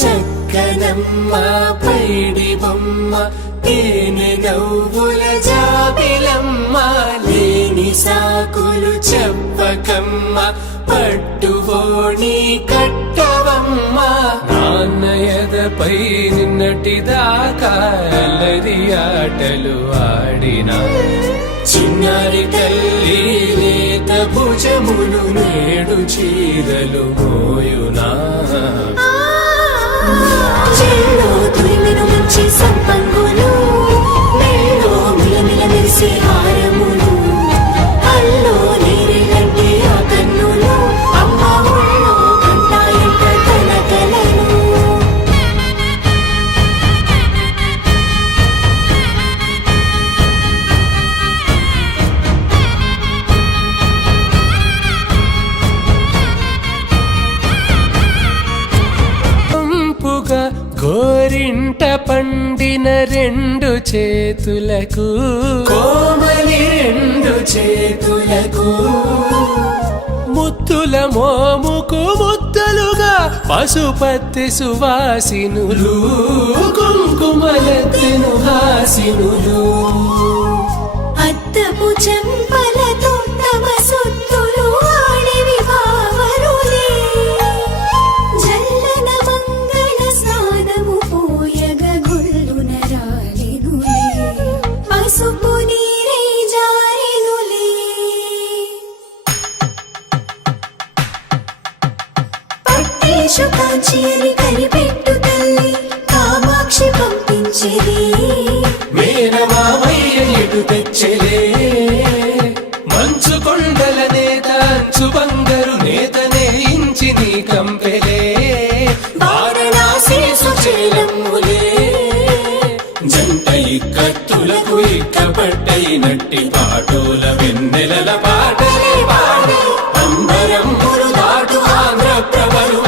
చక్కనమ్మ పైడి బొమ్మ తేనె నవ్వుల జాబిలమ్మ లేని సాకులు చెప్పకమ్మ పట్టువోణి కట్టవమ్మ నాన్నయదపై నిన్నటిదాకా అల్లరి ఆటలు ఆడినా చిన్నారి తల్లి లేత భుజములు నేడు చీరలు మోయునా చెల్లో తురిమిను మంచి సంపంగులు మెల్లో మిలమిల మెరిసే హారములు అల్లో నీరెళ్ళంటే ఆ కన్నులు అమ్మ ఒళ్ళో కంటాయంట తన కలను గోరింట పండిన రెండు చేతులకు కోమలి రెండు చేతులకు ముత్తుల మోముకు ముద్దలుగా పశుపతి సువాసినులు కుంకుమలెత్తెను హాసినులు అద్దపు చెంపలతో తమ సొత్తులు ఆడివి బావరులే జల్లన మంగళ స్నానము పోయగ గుళ్ళున రాలినులే పసుపు నీరై జారినులే పట్టేషు కాంచి అని కనిపెట్టు తల్లి కామాక్షి పంపించేది మేనమామయ్య ఎటు తెచ్చలే మంచు కొండల నేత అంచు బంగారు నేతనే ఇంచి నీ కంపెలే వారణాసి సుచేలమ్ములే జంట ఇక్కత్తులకు ఇక్కపట్టయినట్టి పాటోల వెన్నెలల పాటలే పాడే అంబరమ్ములు దాటు ఆంధ్ర ప్రభలు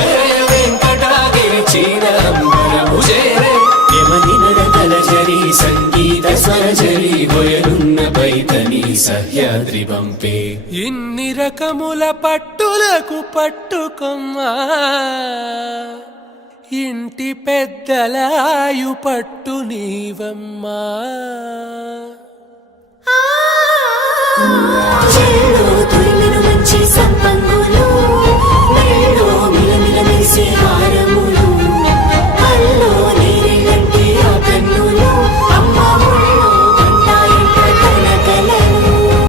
వెంకటాగిరి చీర అంబరము చేరే యమనినడకలజరి సంగీత స్వరజరి హొయలున్న పైతని సహ్యాద్రి పంపే ఇన్ని రకముల పట్టులకు పట్టుకొమ్మా ఇంటి పెద్దలాయు పట్టు నీవమ్మా చెల్లో